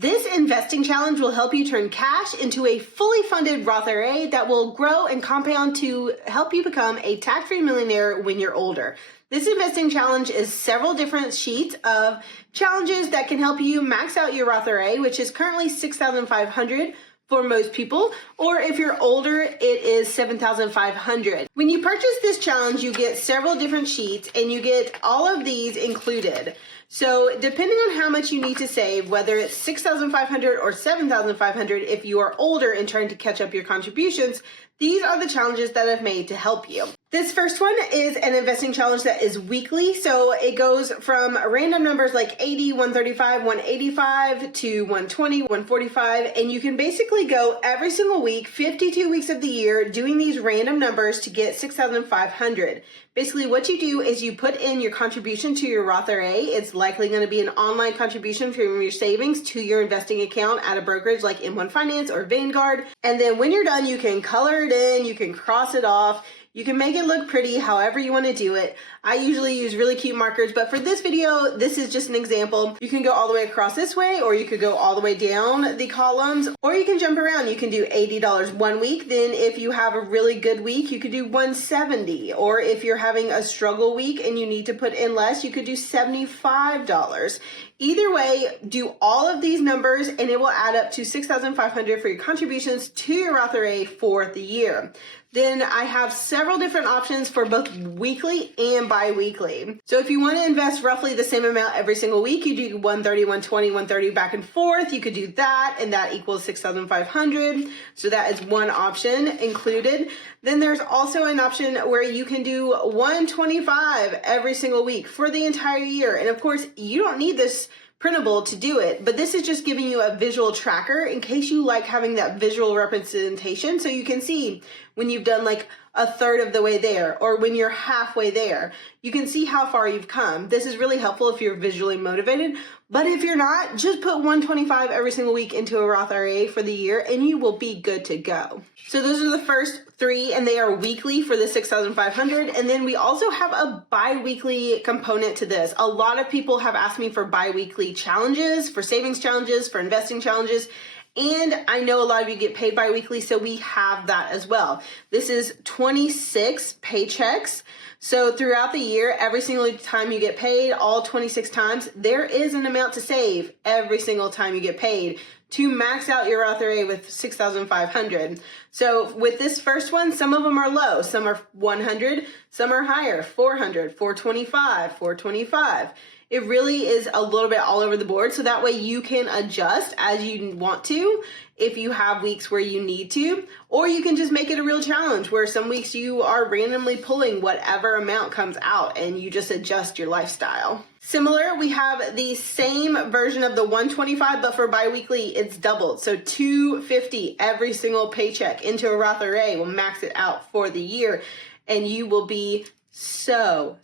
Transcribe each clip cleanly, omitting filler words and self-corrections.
This investing challenge will help you turn cash into a fully funded Roth IRA that will grow and compound to help you become a tax-free millionaire when you're older. This investing challenge is several different sheets of challenges that can help you max out your Roth IRA, which is currently $6,500 for most people, or if you're older, it is $7,500. When you purchase this challenge, you get several different sheets and you get all of these included. So depending on how much you need to save, whether it's $6,500 or $7,500, if you are older and trying to catch up your contributions, these are the challenges that I've made to help you. This first one is an investing challenge that is weekly. So it goes from random numbers like 80, 135, 185 to 120, 145. And you can basically go every single week, 52 weeks of the year, doing these random numbers to get $6,500. Basically what you do is you put in your contribution to your Roth IRA. It's likely going to be an online contribution from your savings to your investing account at a brokerage like M1 Finance or Vanguard. And then when you're done, you can color it in, you can cross it off. You can make it look pretty however you want to do it. I usually use really cute markers, but for this video, this is just an example. You can go all the way across this way, or you could go all the way down the columns, or you can jump around. You can do $80 one week. Then if you have a really good week, you could do $170. Or if you're having a struggle week and you need to put in less, you could do $75. Either way, do all of these numbers and it will add up to $6,500 for your contributions to your Roth IRA for the year. Then I have several different options for both weekly and bi-weekly. So if you want to invest roughly the same amount every single week, you do 130, 120, 130 back and forth. You could do that, and that equals $6,500. So that is one option included. Then there's also an option where you can do 125 every single week for the entire year. And of course, you don't need this printable to do it, but this is just giving you a visual tracker in case you like having that visual representation, so you can see when you've done like a third of the way there or when you're halfway there. You can see how far you've come. This is really helpful if you're visually motivated, but if you're not, just put 125 every single week into a Roth IRA for the year and you will be good to go. So those are the first three, and they are weekly for the $6,500. And then we also have a bi-weekly component to this. A lot of people have asked me for bi-weekly challenges, for savings challenges, for investing challenges. And I know a lot of you get paid bi-weekly, so we have that as well. This is 26 paychecks. So throughout the year, every single time you get paid, all 26 times, there is an amount to save every single time you get paid to max out your Roth IRA with $6,500. So with this first one, some of them are low, some are 100, some are higher, 400, 425, 425. It really is a little bit all over the board, so that way you can adjust as you want to if you have weeks where you need to, or you can just make it a real challenge where some weeks you are randomly pulling whatever amount comes out and you just adjust your lifestyle. Similar, we have the same version of the 125, but for bi-weekly, it's doubled. So $250 every single paycheck into a Roth IRA will max it out for the year, and you will be so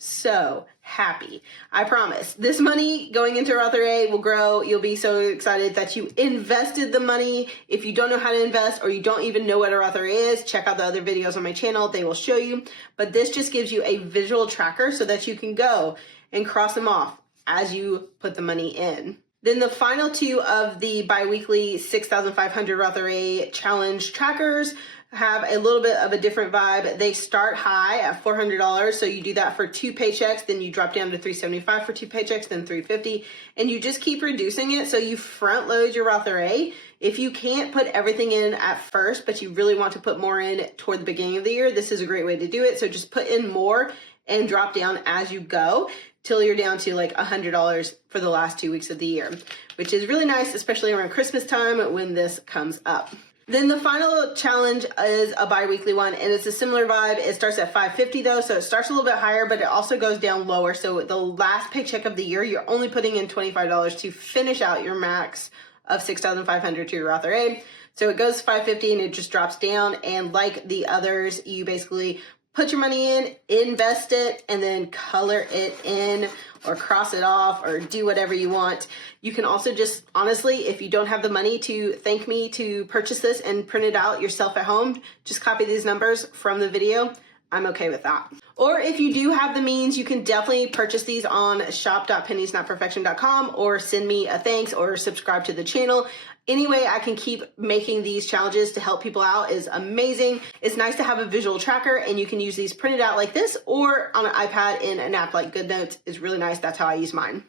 happy. I promise. This money going into Roth IRA will grow. You'll be so excited that you invested the money. If you don't know how to invest or you don't even know what a Roth IRA is, check out the other videos on my channel. They will show you. But this just gives you a visual tracker so that you can go and cross them off as you put the money in. Then the final two of the bi-weekly $6,500 Roth IRA challenge trackers have a little bit of a different vibe. They start high at $400, so you do that for 2 paychecks, then you drop down to $375 for 2 paychecks, then $350, and you just keep reducing it, so you front load your Roth IRA. If you can't put everything in at first, but you really want to put more in toward the beginning of the year, this is a great way to do it. So just put in more and drop down as you go till you're down to like $100 for the last 2 weeks of the year, which is really nice, especially around Christmas time when this comes up. Then the final challenge is a bi-weekly one, and it's a similar vibe. It starts at $550 though, so it starts a little bit higher, but it also goes down lower. So the last paycheck of the year, you're only putting in $25 to finish out your max of $6,500 to your Roth IRA. So it goes $550 and it just drops down. And like the others, you basically put your money in, invest it, and then color it in or cross it off or do whatever you want. You can also just, honestly, if you don't have the money to thank me to purchase this and print it out yourself at home, just copy these numbers from the video. I'm okay with that. Or if you do have the means, you can definitely purchase these on shop.penniesnotperfection.com or send me a thanks or subscribe to the channel. Any way I can keep making these challenges to help people out is amazing. It's nice to have a visual tracker, and you can use these printed out like this or on an iPad in an app like GoodNotes is really nice. That's how I use mine.